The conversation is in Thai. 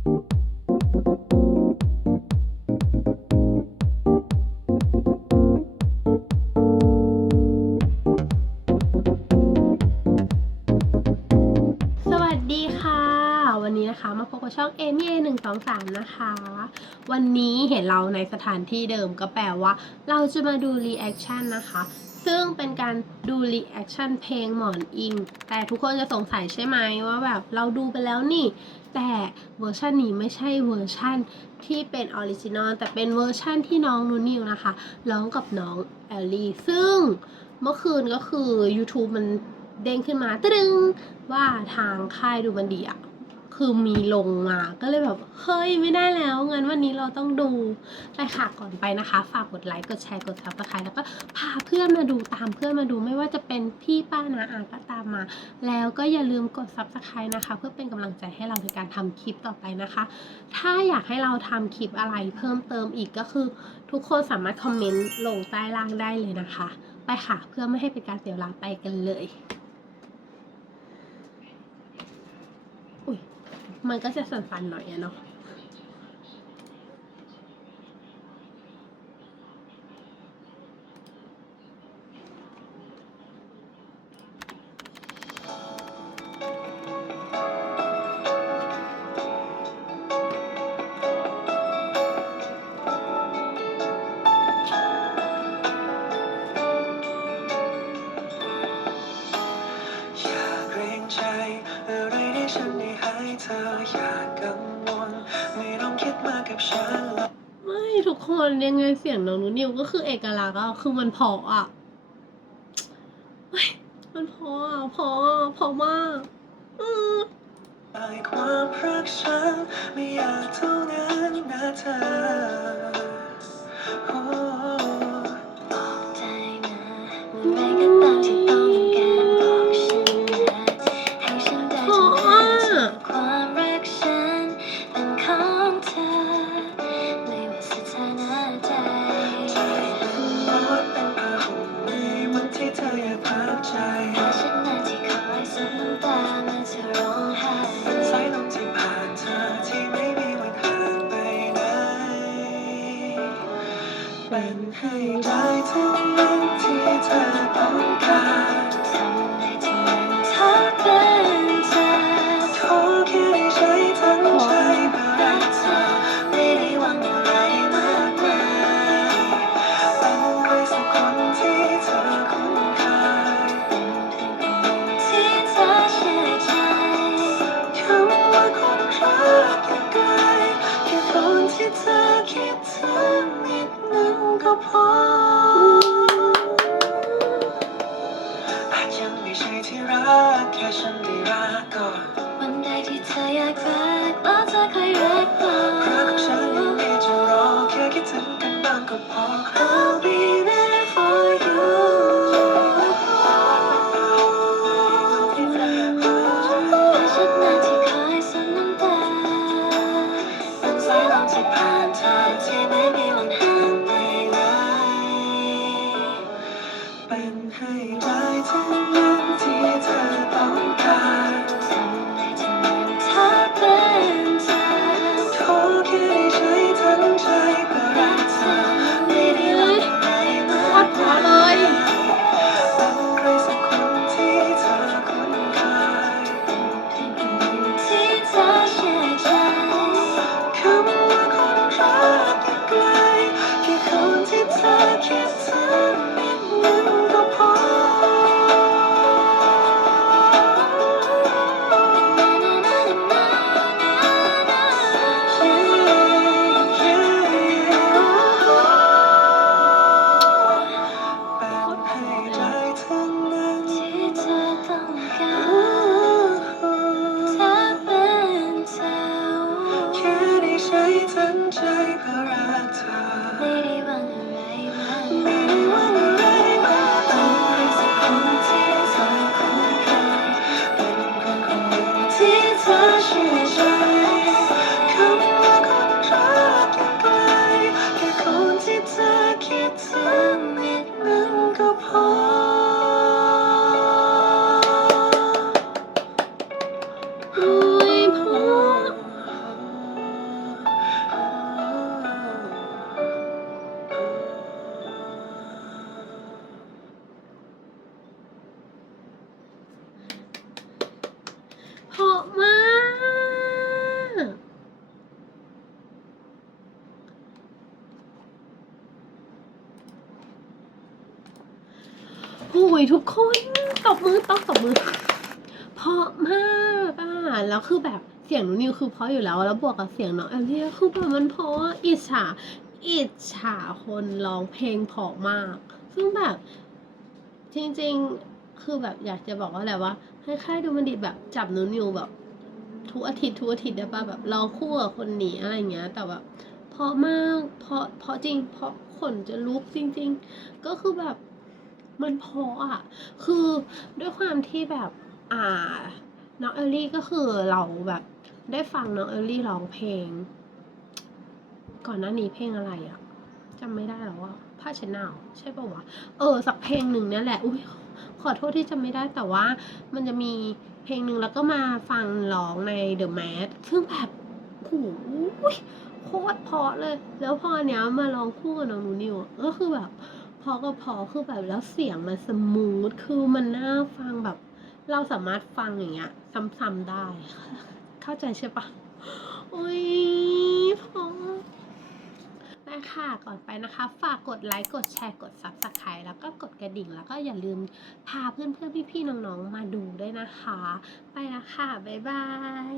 สวัสดีค่ะวันนี้นะคะมาพบกับช่องเอมี่หนึ่งสองสามนะคะ วันนี้เห็นเราในสถานที่เดิมก็แปลว่า เราจะมาดูรีแอคชั่นนะคะ ซึ่งเป็นการดูรีแอคชั่นเพลงหมอนอิง แต่ทุกคนจะสงสัยใช่ไหมว่าแบบเราดูไปแล้วนี่ แต่เวอร์ชันนี้ไม่ใช่เวอร์ชันที่เป็นออริจินอลแต่เป็นเวอร์ชันที่น้องนูนิวนะคะร้องกับน้องแอลลี่ ซึ่งเมื่อคืนก็คือ YouTube มันเด้งขึ้นมาตึ้งว่าทางค่ายดูมันดีอะ คือมีลงมาก็เลยแบบ เฮ้ยไม่ได้แล้วงั้นวันนี้เราต้องดู ไปค่ะก่อนไปนะคะ ฝากกดไลค์กดแชร์กดซับสไครต์แล้วก็พาเพื่อนมาดูตามเพื่อนมาดูไม่ว่าจะเป็นพี่ป้านาอาก็ตามมา แล้วก็อย่าลืมกดซับสไครต์นะคะ เพื่อเป็นกำลังใจให้เราในการทำคลิปต่อไปนะคะ ถ้าอยากให้เราทำคลิปอะไรเพิ่มเติมอีกก็คือ ทุกคนสามารถคอมเมนต์ลงใต้ล่างได้เลยนะคะ ไปค่ะเพื่อไม่ให้เป็นการเสียเวลาไปกันเลย มันก็จะสั่นๆหน่อยเนาะ ไม่ต้องคิดมากกับฉันหรอกไม่ทุกคนยังไงเสียงน้องนุนิวก็คือเอกลักษณ์อะคือมันเพออะเฮ้ยมันเพออะเพออะเพอมากอืมไอ้ความรักฉันไม่อยากเท่านั้นนะเธอ เคิดถึงนิดนึงก็พอ ยทุกคนตบมือต้องตบมือ เพราะมากอะแล้วคือแบบเสียงหนูนิวคือเพราะอยู่แล้ว แล้วบวกกับเสียงน้องแอมเลียคือแบบมันเพราะอิจฉาอิจฉาคนร้องเพลงเพราะมาก ซึ่งแบบจริงๆ คือแบบอยากจะบอกว่าอะไรว่าให้ค่ายดูมันดีแบบจับหนูนิวแบบ ทุกอาทิตย์ทุกอาทิตย์ได้ปะแบบเราคู่กับคนนี้อะไรเงี้ย แต่แบบเพราะมากเพราะเพราะจริง เพราะขนจะลุกจริง ๆ ก็คือแบบ มันเพราะอะ คือด้วยความที่แบบอ่าน้องเอลลี่ก็คือเราแบบได้ฟังน้องเอลลี่ร้องเพลง ก่อนหน้านี้เพลงอะไรอะจำไม่ได้แล้วว่าผ้าเช็ดหนาวใช่ปะวะเออ สักเพลงหนึ่งเนี่ยแหละอุ้ยขอโทษที่จำไม่ได้แต่ว่ามันจะมีเพลงหนึ่งแล้วก็มาฟังร้องใน The Mad ซึ่งแบบโอ้โหโคตรเพาะเลย แล้วพออันเนี้ยมาร้องคู่กับน้องนูนิวอะก็คือแบบ พอก็พอคือแบบแล้วเสียงมันสมูทคือมันน่าฟังแบบ เราสามารถฟังอย่างเงี้ย ซ้ำๆได้ เข้าใจใช่ปะโอ้ยพอได้ค่ะก่อนไปนะคะ ฝากกดไลค์ กดแชร์ กด Subscribe แล้วก็กดกระดิ่ง แล้วก็อย่าลืมพาเพื่อนๆพี่ๆน้องๆ มาดูด้วยนะคะ ไปแล้วค่ะ บ๊ายบาย